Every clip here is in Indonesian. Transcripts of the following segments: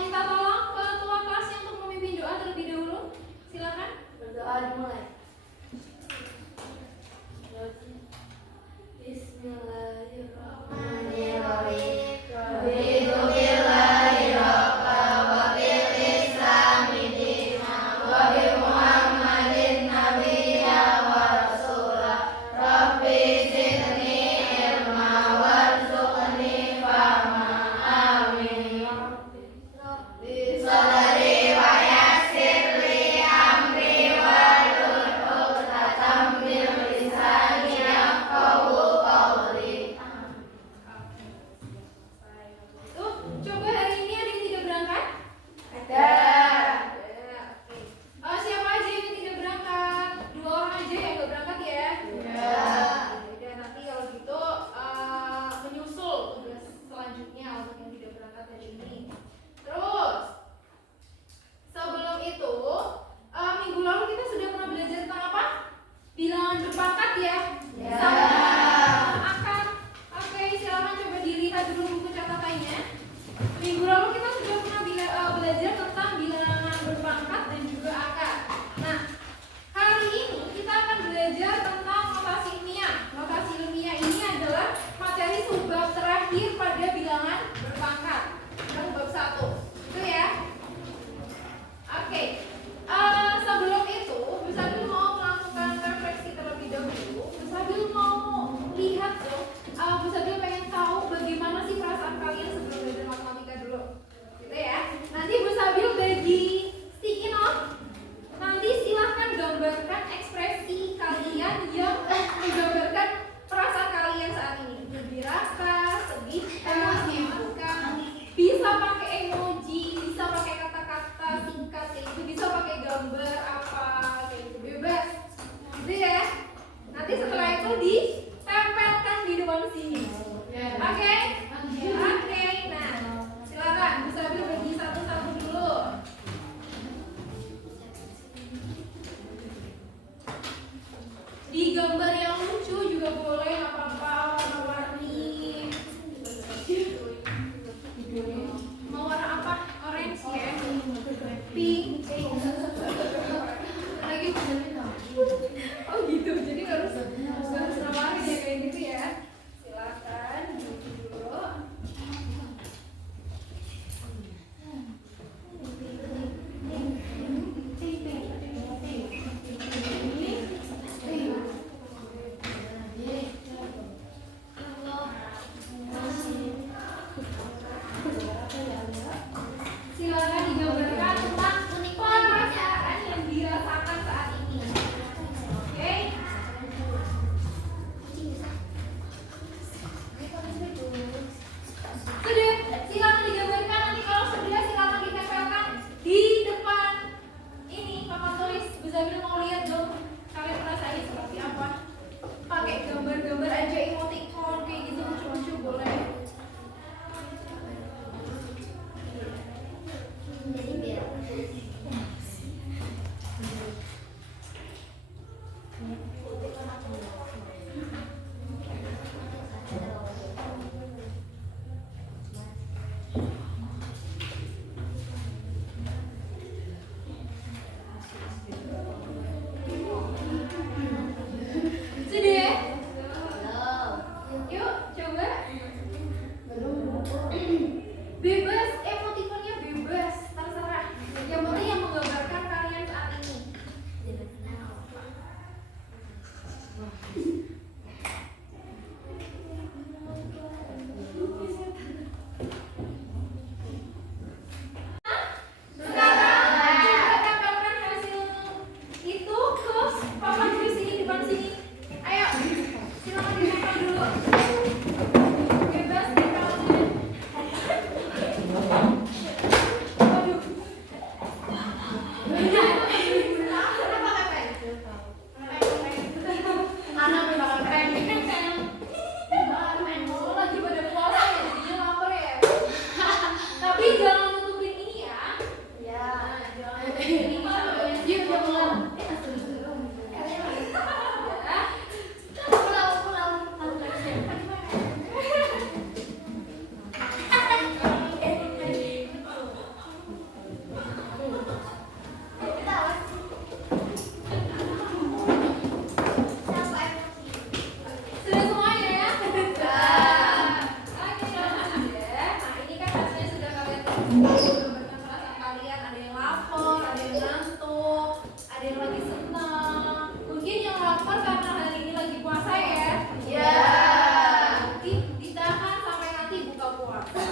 minta tolong ketua kelasnya untuk memimpin doa terlebih dahulu. Silakan. Berdoa dimulai. Bismillahirrahmanirrahim. Coba hari ini ada yang tidak berangkat? Ada. Siapa aja yang tidak berangkat? 2 orang aja yang nggak berangkat ya? Ya. Udah, nanti kalau gitu menyusul tugas selanjutnya untuk yang tidak berangkat hari ini. Terus sebelum itu minggu lalu kita sudah pernah belajar tentang apa? Bilangan berpangkat ya? Ya. Sama akar. Oke, silakan coba dilihat dulu buku catatannya. Minggu lalu kita sudah pernah belajar tentang bilangan berpangkat dan juga akar. Nah, hari ini kita akan belajar tentang notasi ilmiah. Notasi ilmiah ini adalah materi subbab terakhir pada bilangan berpangkat. Yang bab 1. Itu ya. Oke. Sebelum itu, Bu Sabil mau melakukan refleksi terlebih dahulu. Bu Sabil mau lihat dong. Bu Sabil pengen tahu bagaimana sih perasaan kalian sebelum belajar matematika dulu. Gitu ya. Nanti Bu Sabil Gambarkan perasaan kalian, ada yang lapar, ada yang ngantuk, ada yang lagi senang. Mungkin yang lapar karena hari ini lagi puasa ya. Ya. Nanti ditahan sampai nanti buka puasa.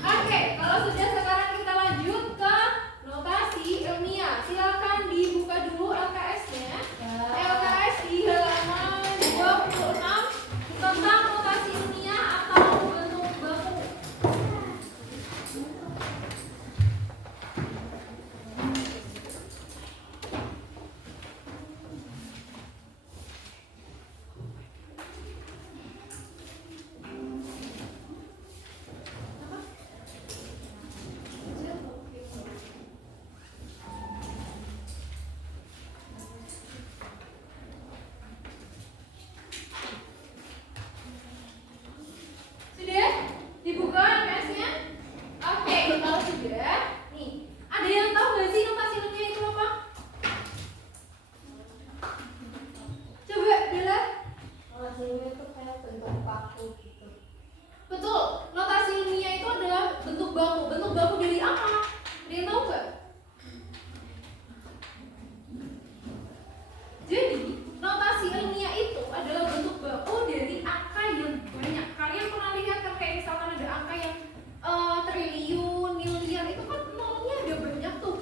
Oke, kalau sudah sekarang kita lanjut ke notasi ilmiah. Silakan dibuka dulu LKS-nya. LKS di halaman 26 tentang notasi ilmiah atau bentuk baku. Sudah? Dibuka LKS-nya? Oke, kalau sudah, nih, ada yang tahu nggak sih notasi ilmiah itu apa? Coba, Bella. Notasi ilmiah itu kayak bentuk baku gitu. Betul, notasi ilmiah itu adalah bentuk baku. Bentuk baku dari apa? Ada yang tahu nggak? Jadi, notasi ilmiah itu adalah bentuk baku dari angka yang banyak. Kalian pernah lihat kan kayak misalkan ada angka yang triliun, miliar, itu kan nolnya ada banyak tuh.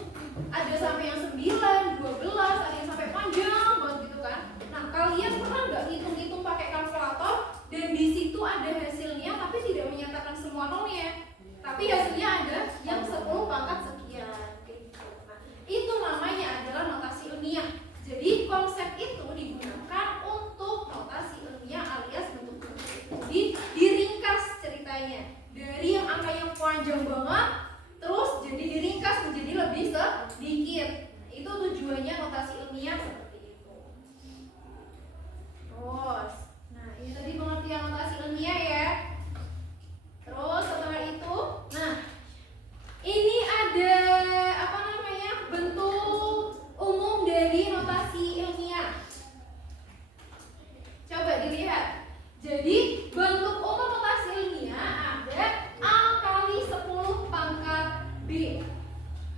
Ada sampai yang 9, 12, ada yang sampai panjang banget gitu kan. Nah, kalian pernah nggak hitung-hitung pakai kalkulator dan di situ ada hasilnya tapi tidak menyatakan semua nolnya. Tapi hasilnya ada yang 10 pangkat sekian gitu. Nah, itu namanya adalah notasi ilmiah. Jadi konsep itu digunakan untuk notasi ilmiah alias bentuk baku. Jadi diringkas ceritanya dari yang angka yang panjang banget, terus jadi diringkas menjadi lebih sedikit. Itu tujuannya notasi ilmiah seperti itu. Terus, nah ini tadi pengertian notasi ilmiah ya. Terus setelah itu, nah ini ada apa namanya bentuk umum dari notasi ilmiah. Coba dilihat. Jadi bentuk umum notasi ilmiah ada A kali 10 pangkat B.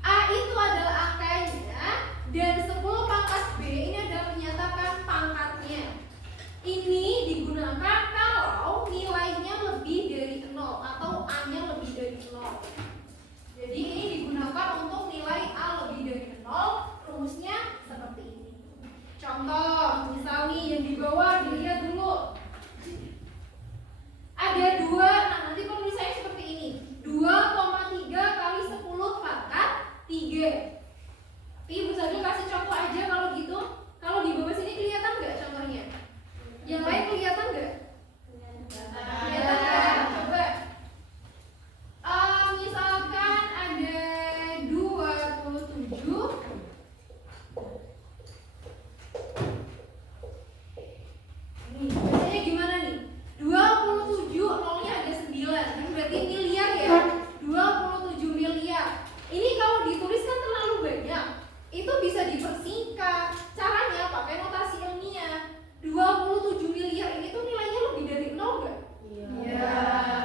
A itu adalah angkanya dan 10 pangkat B ini adalah menyatakan pangkatnya. Ini digunakan kalau nilainya lebih dari 0 atau A-nya lebih dari 0. Jadi ini digunakan untuk nilai A lebih dari 0. Rumusnya seperti ini. Contoh, misal nih yang di bawah dilihat dulu. Ada 2, nah nanti penulisannya seperti ini. 2,3 kali 10 pangkat 3. Tapi Ibu saja kasih contoh aja kalau gitu. Kalau di bawah sini kelihatan nggak contohnya? Yang lain kelihatan nggak? Kelihatan kan? Coba. Misalkan ada 27. Nih, bacanya gimana nih? 27 nolnya ada 9. Kan berarti miliar ya. 27 miliar. Ini kalau ditulis kan terlalu banyak. Itu bisa dipersingkat. Caranya pakai notasi ilmiah. 27 miliar ini tuh nilainya lebih dari 0 enggak? Iya.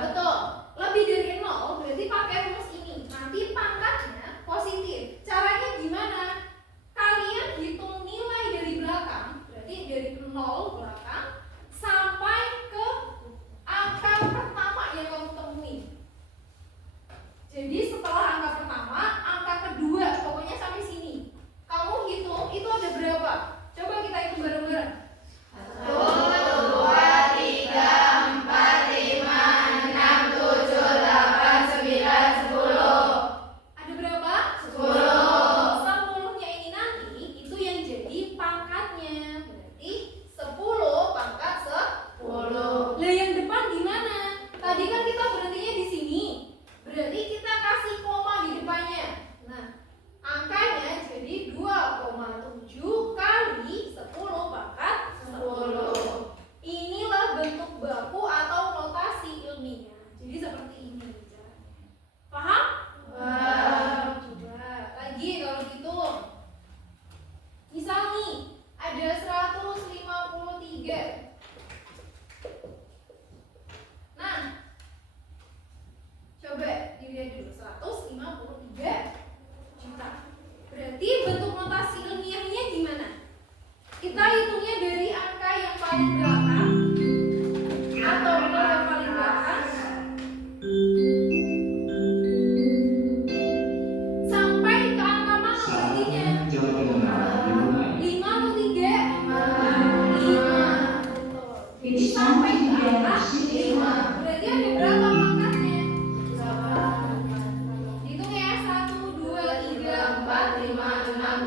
Betul. Lebih dari 0 berarti pakai rumus ini. Nanti pangkatnya positif. Caranya gimana? Kalian hitung nilai dari belakang. Berarti dari 0 belakang sampai ke angka pertama yang kamu temui. Jadi setelah angka pertama, angka kedua, pokoknya sampai sini. Kamu hitung itu ada berapa? Coba kita hitung bareng-bareng. 1, 2, 3, 4, 5, 6, 7, 8, 9, 10. Ada berapa? 10. 10-nya ini nanti itu yang jadi pangkatnya. Berarti 10 pangkat 10. Lah yang depan gimana? Tadi kan kita berhentinya di sini. Berarti kita kasih koma di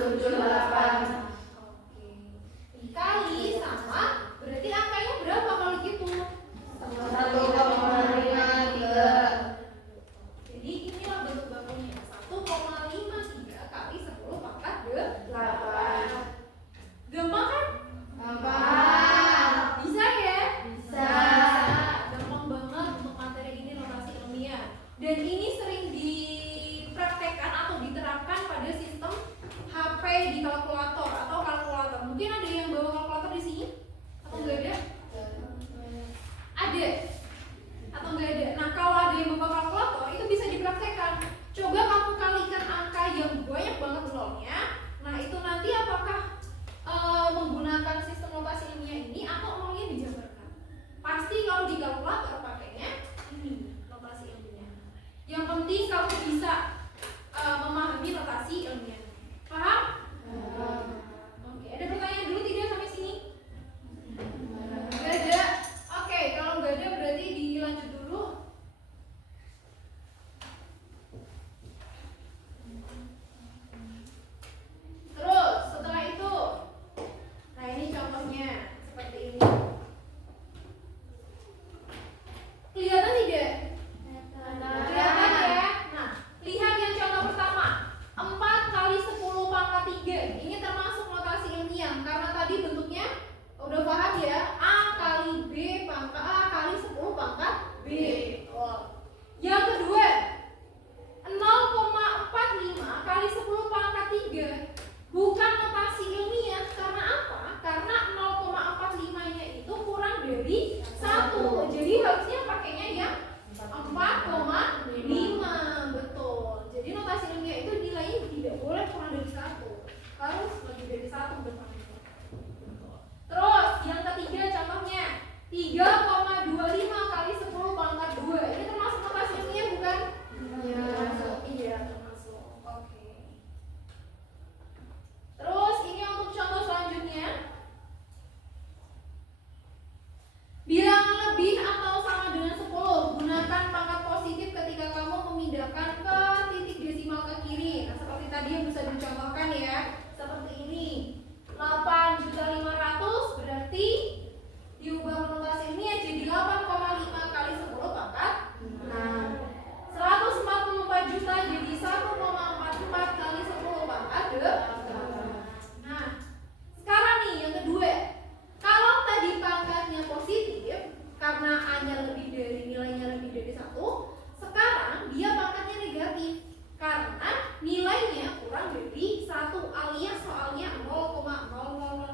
0,78. Oke. Dikali sama, berarti angkanya berapa kalau gitu? 1,53. Jadi inilah bentuk bakunya 1,53 kali 10 pangkat 8. Gampang kan? Gampang. Bisa ya? Bisa. Gampang banget untuk materi ini notasi ilmiah. Dan ini sering dipraktekkan atau diterapkan pada sistem HP di kalkulator atau kalkulator. Mungkin ada yang bawa kalkulator di sini? Atau enggak ada? Ada? Atau enggak ada? Nah, kalau ada yang bawa kalkulator itu bisa dipraktekkan. Coba kamu kalikan angka yang banyak banget nolnya. Nah, itu nanti apakah menggunakan sistem notasi ilmiah ini atau nolnya dijabarkan? Pasti kalau di kalkulator pakainya ini notasi ilmiah. Yang penting kamu bisa memahami notasi ilmiah. Paham? Oke, ada pertanyaan dulu tidak sampai sini? Gak ada? Oke, kalau nggak ada berarti dilanjut dulu. Terus setelah itu, nah ini contohnya seperti ini. Kelihatan tidak? Kelihatan ya? Nah, lihat yang contoh pertama 4 kali 10 pangkat 3. Ini termasuk notasi ilmiah karena tadi bentuknya udah paham ya? A kali B pangkat A kali 10 pangkat B. Yang kedua 0,45 kali 10 pangkat 3. Bukan notasi ilmiah karena apa? Karena 0,45 nya itu kurang dari 1. Jadi harusnya pakainya yang 4,5. Betul. Jadi notasi ilmiah itu nilainya tidak boleh kurang dari 1. Harus lebih dari 1 bermakna. Terus yang ketiga contohnya 3,25 kali 10 pangkat 2. Ini termasuk notasi ilmiah bukan? Iya, termasuk. Oke. Terus ini untuk contoh selanjutnya. Bilangan lebih atau sama dengan 10. Gunakan pangkat positif ketika kamu memindahkan ke titik desimal ke kiri. Nah, seperti tadi yang bisa dicontohkan ya. Seperti ini. 8.500.000 berarti diubah notasi ini ya jadi 8,5 kali 10 pangkat 6. 144 juta jadi 1,44 kali 10 pangkat 8. Nah, sekarang nih yang kedua. Kalau tadi pangkatnya positif karena A-nya lebih dari nilainya lebih dari 1, sekarang dia pangkatnya negatif karena nilainya kurang dari 1 alias soalnya 0,000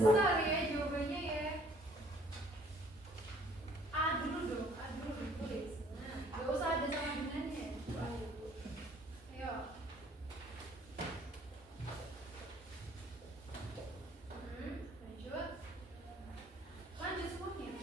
besar ya jawabannya ya. A dulu dong, A dulu ditulis. Nah, gak usah ada sama dengannya. Ayo. Lanjut. Lanjut semuanya.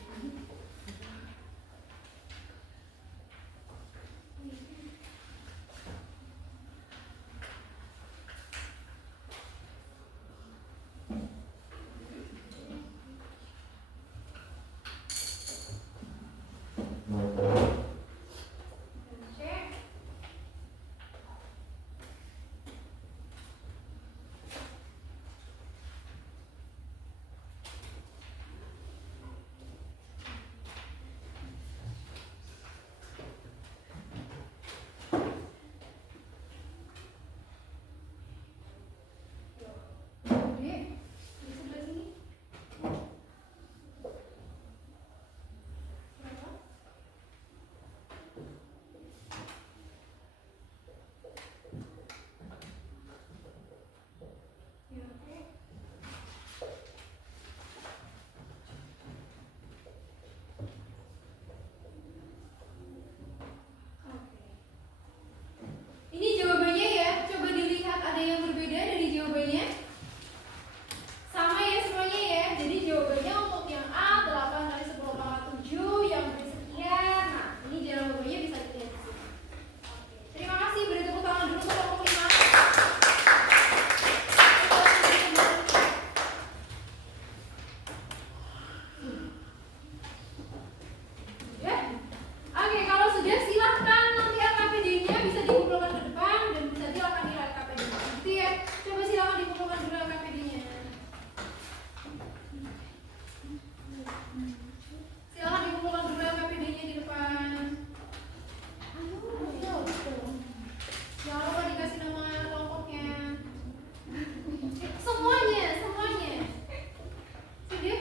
Cek. Dek, di sebelah sini. Berapa? Ya, oke. Oke. Ini jawabannya ya. Coba dilihat ada yang berbeda dari jawabannya. Sama ya semuanya ya. Jadi jawabannya untuk yang A 8 kali 10 pangkat 7 yang beri sekian. Nah, ini jawabannya bisa dilihat di sini. Oke. Terima kasih. Beri tepuk tangan dulu untuk kelompok 5. Ya. Oke, kalau sudah silahkan nanti LKPD-nya bisa dikumpulkan ke depan dan bisa silakan nilai LKPD-nya. Gitu ya. Coba silakan dikumpulkan dulu LKPD-nya. Silakan dikumpulkan dulu LKPD-nya di depan. Jangan lupa dikasih nama kelompoknya. Semuanya, semuanya. Sudah?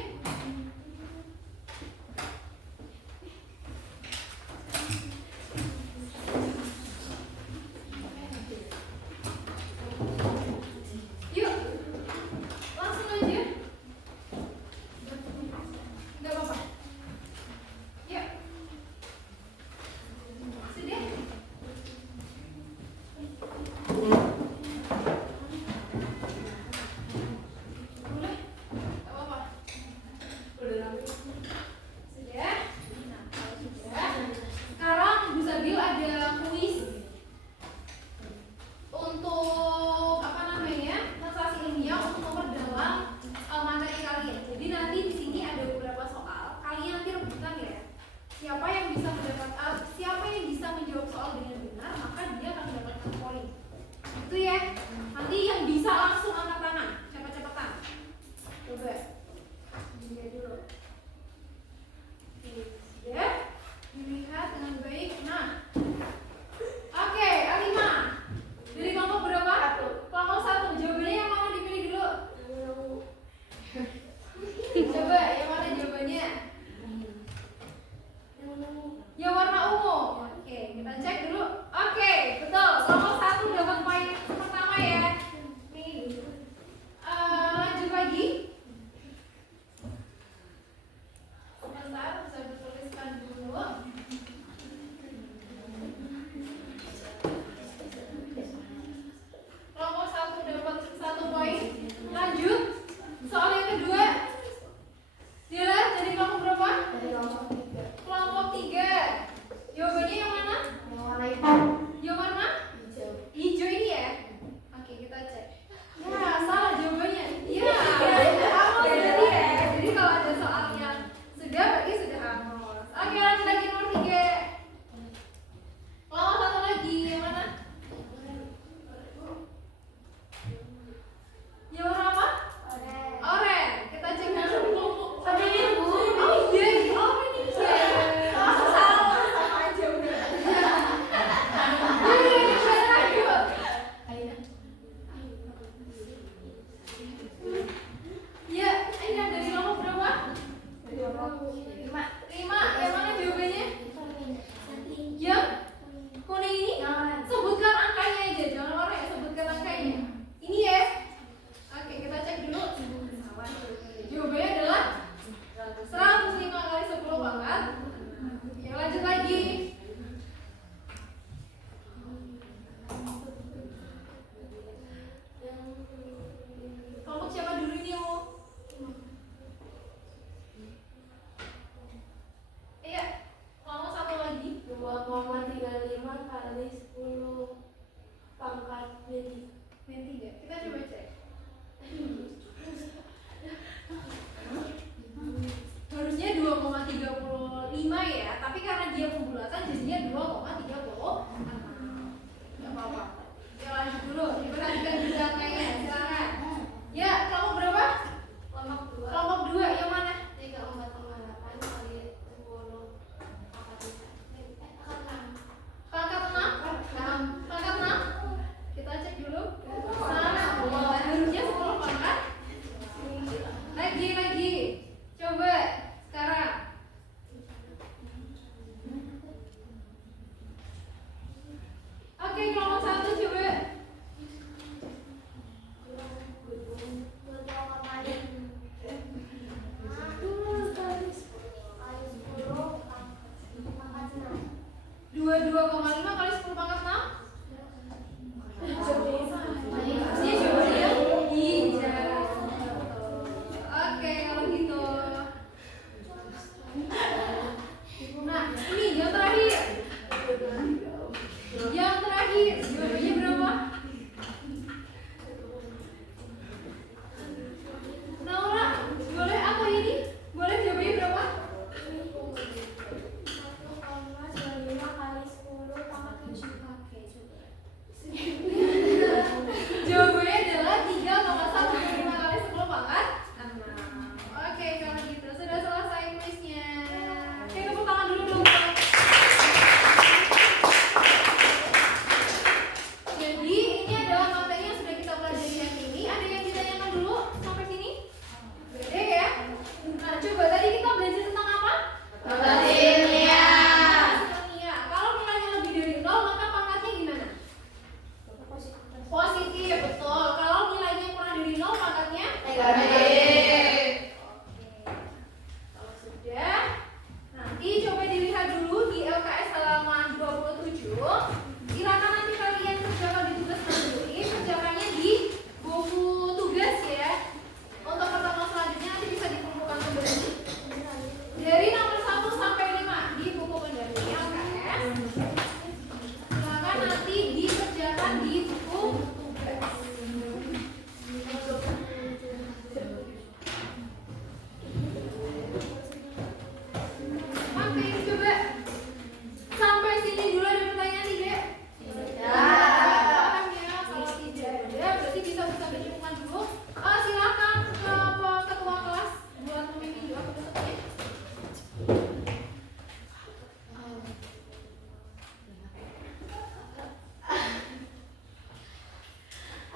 Yuk, langsung aja. Enggak apa-apa. Yuk. Sudah? Boleh? Enggak apa-apa. Sudah? Nah, kalau sudah, sekarang Bu Sabil ada kuis untuk apa namanya transaksi ilmiah untuk memperdalam materi kalian. Jadi nanti di sini ada beberapa soal. Kalian nanti rebutan ya. Siapa yang bisa siapa yang bisa menjawab soal dengan benar, maka dia akan mendapatkan poin. Itu ya. Nanti yang bisa langsung angkat tangan, cepet-cepetan. Coba. Dilihat dulu. Ya. Dilihat dengan baik. Nah. Oke, A5. Dari kelompok berapa? Kelompok 1. Jawabannya yang mana dipilih dulu? Coba yang mana jawabannya? Yang warna ungu. Oke, kita cek dulu. Oke, betul. Kelompok 1 dapat poin pertama ya. Nih. Min 3. Kita coba cek. Harusnya 2,35 ya, tapi karena dia pembulatan jadinya 2,36. Gak apa-apa. Ya lanjut dulu, diperhatikan juga kayaknya, silakan. Ya, kelompok berapa? Kelompok 2. Kelompok 2 yang mana? 3,8 kali 10 pangkat 6. Pangkat 6? Pangkat 6? Kita cek dulu. Nah, harusnya 10 pangkat. Lagi. Coba sekarang. Oke, kelompok 1 coba. 22,5 kali 10 pangkat 6. Ini coba ya. Oke, kalau gitu. Nah, ini yang terakhir. Jawabannya berapa? Naura, boleh apa ini? Boleh jawabannya berapa? 1,25 kali 10 pangkat 7. Oke, coba. Jawabannya adalah 3,125 kali 10 pangkat 6. Oke, kalau gitu sudah selesai kuisnya. Oke, tepuk tangan dulu dong. Jadi ini adalah materi yang sudah kita pelajari hari ini. Ada yang ditanyakan dulu sampai sini? Gede ya? Nah, coba tadi kita belajar tentang apa? Ilmiah. Ilmiah. Kalau nilainya lebih dari 0, maka pangkatnya gimana? Positif, betul. Kalau nilainya kurang dari 0, pangkatnya Negatif. Kalau sudah, nanti coba dilihat dulu di LKS halaman 27. Silakan nanti kalian kerjakan di tugas mandiri, kerjakannya di buku tugas ya. Untuk pertemuan selanjutnya nanti bisa dikumpulkan kembali dari nomor 1 sampai 5 di buku pendamping LKS. Silakan nanti dikerjakan di buku tugas. Oke, coba sampai sini dulu ada pertanyaan tidak? Paham ya? Kalau tidak ada, berarti bisa dicukupkan dulu. Silakan ke ketua kelas buat memimpin doa penutupnya.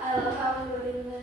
Alhamdulillah.